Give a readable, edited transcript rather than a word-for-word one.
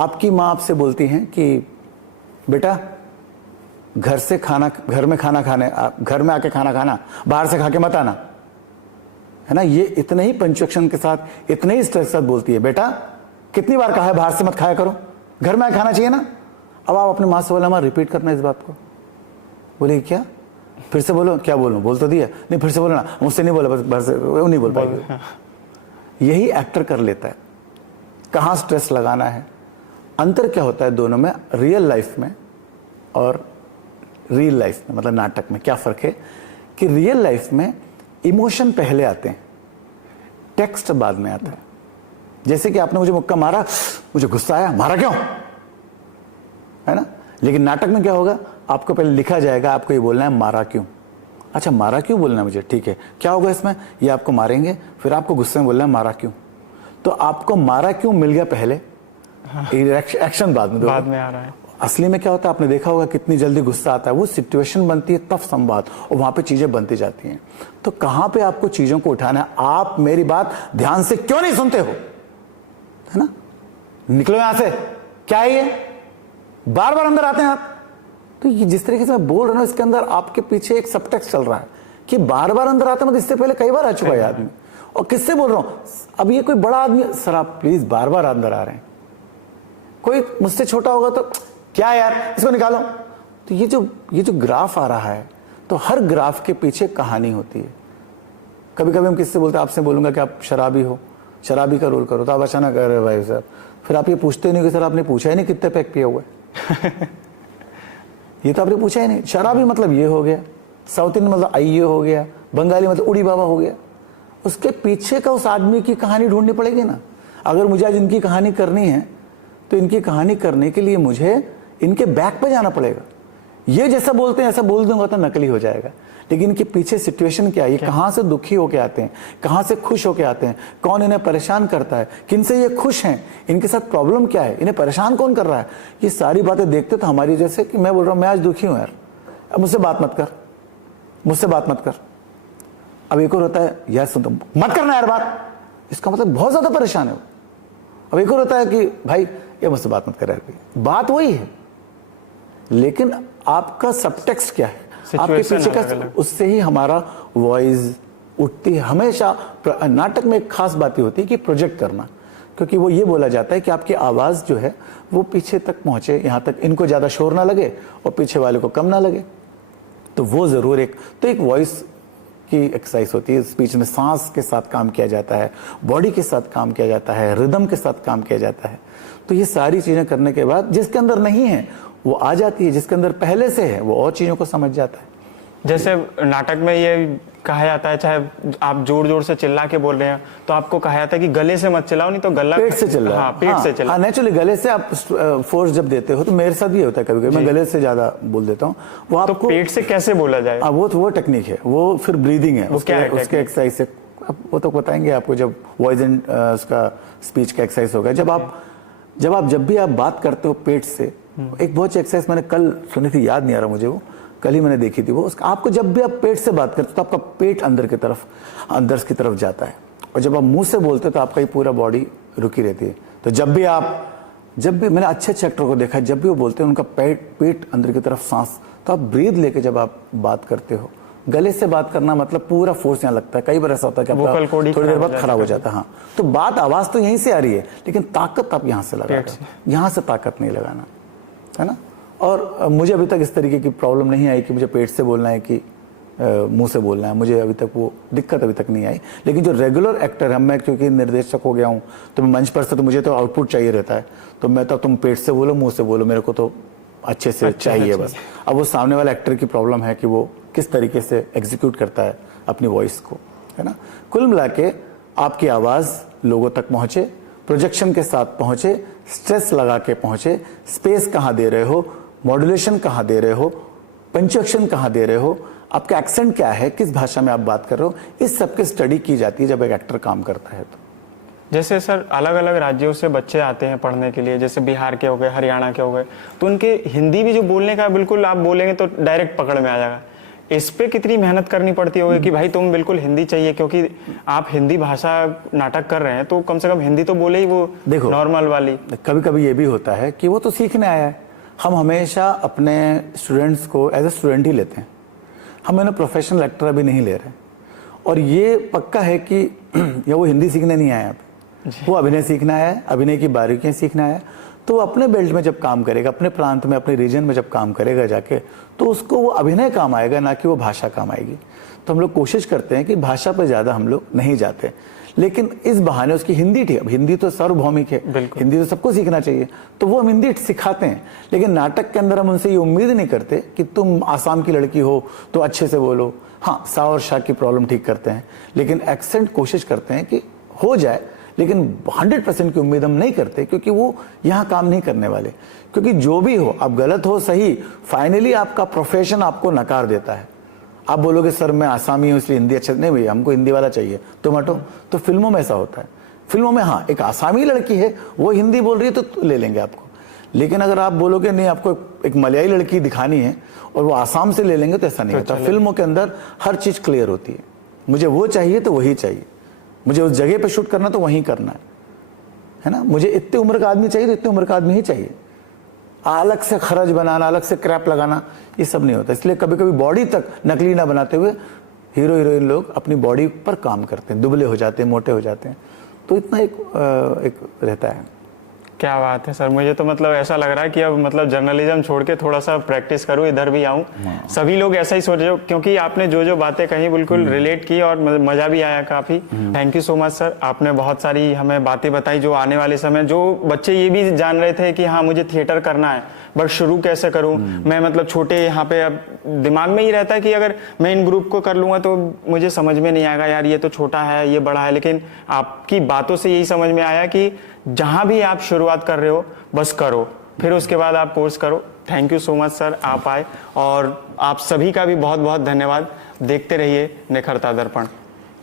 आपकी माँ आपसे बोलती हैं कि बेटा घर में आके खाना खाना, बाहर से खा के मत आना, है ना। ये इतने ही पंचुएशन के साथ, इतने ही स्ट्रेस के साथ बोलती है, बेटा कितनी बार कहा है बाहर से मत खाया करो, घर में आके खाना चाहिए ना। अब आप अपनी माँ से बोला, माँ रिपीट करना इस बात को। बोले क्या? फिर से बोलो। क्या बोलूं? बोल तो दिया। नहीं फिर से बोलो ना। मुझसे नहीं बोला, बस बाहर से वो नहीं बोल पाएगी। यही एक्टर कर लेता है। कहाँ स्ट्रेस लगाना है। अंतर क्या होता है दोनों में, रियल लाइफ में और रियल लाइफ में, मतलब नाटक में क्या फर्क है कि रियल लाइफ में इमोशन पहले आते हैं, टेक्स्ट बाद में आता है। जैसे कि आपने मुझे मुक्का मारा, मुझे गुस्सा आया, मारा क्यों, है ना। लेकिन नाटक में क्या होगा, आपको पहले लिखा जाएगा, आपको ये बोलना है मारा क्यों। अच्छा मारा क्यों बोलना है मुझे, ठीक है। क्या होगा इसमें, ये आपको मारेंगे, फिर आपको गुस्से में बोलना है मारा क्यों। तो आपको मारा क्यों मिल गया पहले, एक्शन बाद में आ रहा है। असली में क्या होता है, आपने देखा होगा कितनी जल्दी गुस्सा आता है, वो सिचुएशन बनती है तब संवाद, और वहां पे चीजें बनती जाती हैं। तो कहां पे आपको चीजों को उठाना है, आप मेरी बात ध्यान से क्यों नहीं सुनते हो, है ना। निकलो यहां से, क्या है ये, बार बार अंदर आते हैं आप। तो ये जिस तरीके से मैं बोल रहा हूं, इसके अंदर आपके पीछे एक सबटेक्स्ट चल रहा है कि बार बार अंदर आते हैं, मतलब इससे पहले कई बार आ चुका है आदमी। और किससे बोल रहा हूं, अब ये कोई बड़ा आदमी, सर आप प्लीज बार बार अंदर आ रहे हैं। कोई मुझसे छोटा होगा तो क्या यार इसको निकालो। तो ये जो ग्राफ आ रहा है, तो हर ग्राफ के पीछे कहानी होती है। कभी कभी हम किससे बोलते हैं, आपसे बोलूंगा कि आप शराबी हो, शराबी का रोल करो, तो आप अचानक कह रहे हो भाई साहब, फिर आप ये पूछते नहीं कि सर आपने पूछा ही नहीं कितने पैक पिया हुआ है। ये तो आपने पूछा ही नहीं। शराबी मतलब ये हो गया, साउथ इंडियन मतलब आई ये हो गया, बंगाली मतलब उड़ी बाबा हो गया। उसके पीछे का उस आदमी की कहानी ढूंढनी पड़ेगी ना। अगर मुझे आज इनकी कहानी करनी है, तो इनकी कहानी करने के लिए मुझे इनके बैक पे जाना पड़ेगा। ये जैसा बोलते हैं ऐसा बोल दूंगा तो नकली हो जाएगा। लेकिन इनके पीछे सिचुएशन क्या है, ये कहां से दुखी होके आते हैं, कहां से खुश होके आते हैं, कौन इन्हें परेशान करता है, किन से ये खुश हैं, इनके साथ प्रॉब्लम क्या है, इन्हें परेशान कौन कर रहा है। ये सारी बातें देखते तो हमारी, जैसे कि मैं बोल रहा हूं मैं आज दुखी हूं यार, अब मुझसे बात मत कर, मुझसे बात मत कर। अब एक और होता है यार सुन तो मत करना यार बात, इसका मतलब बहुत ज्यादा परेशान है। अब एक और होता है कि भाई ये मुझसे बात मत कर यार, बात वही है लेकिन आपका सबटेक्स्ट क्या है, आपके पीछे का, उससे ही हमारा वॉइस उठती है। हमेशा नाटक में एक खास बात होती है कि प्रोजेक्ट करना, क्योंकि वो ये बोला जाता है कि आपकी आवाज जो है वो पीछे तक पहुंचे, यहां तक इनको ज्यादा शोर ना लगे और पीछे वाले को कम ना लगे। तो वो जरूर एक वॉइस की एक्सरसाइज होती है। स्पीच में सांस के साथ काम किया जाता है, बॉडी के साथ काम किया जाता है, रिदम के साथ काम किया जाता है। तो ये सारी चीजें करने के बाद जिसके अंदर नहीं है वो आ जाती है, जिसके अंदर पहले से है वो और चीजों को समझ जाता है। जैसे नाटक में ये कहा जाता है, चाहे आप जोर जोर से चिल्ला के बोल रहे हैं तो आपको कहा जाता है कि गले से मत चिल्लाओ, नहीं तो गला पेट से चिल्लाओ। हाँ, पेट से चिल्लाओ। नेचुरली गले से आप फोर्स जब देते हो, तो मेरे साथ भी होता है कभी कभी मैं गले से ज्यादा बोल देता हूँ। वो आपको तो पेट से कैसे बोला जाए, वो टेक्निक है, वो फिर ब्रीदिंग है, उसके एक्सरसाइज से वो तो बताएंगे आपको जब वॉइस एंड उसका स्पीच का एक्सरसाइज होगा। जब भी आप बात करते हो पेट से, एक बहुत एक्सरसाइज मैंने कल सुनी थी, याद नहीं आ रहा मुझे, वो कल ही मैंने देखी थी। वो उसका आपको जब भी आप पेट से बात करते हो तो आपका पेट अंदर की तरफ जाता है, और जब आप मुंह से बोलते हो तो आपका ही पूरा बॉडी रुकी रहती है। तो जब भी मैंने अच्छे एक्टर को देखा है, जब भी वो बोलते हैं उनका पेट अंदर की तरफ सांस, तो आप ब्रीद लेके जब आप बात करते हो, गले से बात करना मतलब पूरा फोर्स यहाँ लगता है। कई बार ऐसा होता है कि आपका थोड़ी देर बाद खराब हो जाता है। हाँ, तो बात आवाज तो यहीं से आ रही है, लेकिन ताकत आप यहाँ से लगाते हो, यहाँ से ताकत नहीं लगाना, है ना। और मुझे अभी तक इस तरीके की प्रॉब्लम नहीं आई कि मुझे पेट से बोलना है कि मुंह से बोलना है, मुझे अभी तक वो दिक्कत अभी तक नहीं आई। लेकिन जो रेगुलर एक्टर है, मैं क्योंकि निर्देशक हो गया हूँ, तो मैं मंच पर से तो मुझे तो आउटपुट चाहिए रहता है, तो मैं तो तुम पेट से बोलो मुंह से बोलो, मेरे को तो अच्छे से चाहिए बस। अब वो सामने वाला एक्टर की प्रॉब्लम है कि वो किस तरीके से एग्जीक्यूट करता है अपनी वॉइस को, है ना। कुल मिला के आपकी आवाज लोगों तक पहुंचे, प्रोजेक्शन के साथ पहुंचे, स्ट्रेस लगा के पहुंचे, स्पेस कहाँ दे रहे हो, मॉड्यूलेशन कहाँ दे रहे हो, पंचुएशन कहाँ दे रहे हो, आपका एक्सेंट क्या है, किस भाषा में आप बात कर रहे हो, इस सब की स्टडी की जाती है जब एक एक्टर काम करता है। तो जैसे सर अलग अलग राज्यों से बच्चे आते हैं पढ़ने के लिए, जैसे बिहार के हो गए, हरियाणा के हो गए, तो उनके हिंदी भी जो बोलने का बिल्कुल आप बोलेंगे तो डायरेक्ट पकड़ में आ जाएगा इस पे कितनी मेहनत करनी पड़ती होगी कि भाई तुम बिल्कुल हिंदी चाहिए, क्योंकि आप हिंदी भाषा नाटक कर रहे हैं तो कम से कम हिंदी तो बोले ही वो देखो नॉर्मल वाली। कभी कभी ये भी होता है कि वो तो सीखने आया है। हम हमेशा अपने स्टूडेंट्स को एज ए स्टूडेंट ही लेते हैं, हम इन्हें प्रोफेशनल एक्टर अभी नहीं ले रहे। और ये पक्का है कि या वो हिंदी सीखने नहीं आया, वो अभिनय सीखना है, अभिनय की बारीकियां सीखना है। तो वो अपने बेल्ट में जब काम करेगा, अपने प्रांत में, अपने रीजन में जब काम करेगा जाके, तो उसको वो अभिनय काम आएगा, ना कि वो भाषा काम आएगी। तो हम लोग कोशिश करते हैं कि भाषा पर ज़्यादा हम लोग नहीं जाते, लेकिन इस बहाने उसकी हिंदी ठीक, अब हिंदी तो सार्वभौमिक है, हिंदी तो सबको सीखना चाहिए, तो वो हम हिंदी सिखाते हैं। लेकिन नाटक के अंदर हम उनसे ये उम्मीद नहीं करते कि तुम आसाम की लड़की हो तो अच्छे से बोलो। हाँ, सा और शाह की प्रॉब्लम ठीक करते हैं, लेकिन एक्सेंट कोशिश करते हैं कि हो जाए, लेकिन 100% की उम्मीद हम नहीं करते, क्योंकि वो यहाँ काम नहीं करने वाले। क्योंकि जो भी हो, आप गलत हो सही, फाइनली आपका प्रोफेशन आपको नकार देता है। आप बोलोगे सर मैं आसामी हूँ इसलिए हिंदी अच्छा, नहीं भैया हमको हिंदी वाला चाहिए, तुम हटो। तो फिल्मों में ऐसा होता है, फिल्मों में हाँ एक आसामी लड़की है वो हिंदी बोल रही है तो ले लेंगे आपको। लेकिन अगर आप बोलोगे नहीं आपको एक मलयाली लड़की दिखानी है और वो आसाम से ले लेंगे, तो ऐसा नहीं होता। फिल्मों के अंदर हर चीज क्लियर होती है, मुझे वो चाहिए तो वही चाहिए, मुझे उस जगह पे शूट करना तो वहीं करना है ना, मुझे इतने उम्र का आदमी चाहिए तो इतने उम्र का आदमी ही चाहिए। अलग से खरज बनाना, अलग से क्रैप लगाना, ये सब नहीं होता। इसलिए कभी कभी बॉडी तक नकली ना बनाते हुए हीरो हीरोइन लोग अपनी बॉडी पर काम करते हैं, दुबले हो जाते हैं, मोटे हो जाते हैं। तो इतना एक रहता है। क्या बात है सर, मुझे तो मतलब ऐसा लग रहा है कि अब मतलब जर्नलिज्म छोड़ के थोड़ा सा प्रैक्टिस करूं, इधर भी आऊं। सभी लोग ऐसा ही सोच रहे हो, क्योंकि आपने जो जो बातें कही बिल्कुल रिलेट की और मजा भी आया काफी। Thank you so much sir, आपने बहुत सारी हमें बातें बताई जो आने वाले समय, जो बच्चे ये भी जान रहे थे कि हाँ मुझे थिएटर करना है, बट शुरू कैसे करूं मैं, मतलब छोटे यहाँ पे अब दिमाग में ही रहता है कि अगर मैं इन ग्रुप को कर लूंगा तो मुझे समझ में नहीं आएगा, यार ये तो छोटा है ये बड़ा है। लेकिन आपकी बातों से यही समझ में आया कि जहां भी आप शुरुआत कर रहे हो बस करो, फिर उसके बाद आप कोर्स करो। Thank you so much sir, आप आए, और आप सभी का भी बहुत बहुत धन्यवाद। देखते रहिए निखरता दर्पण।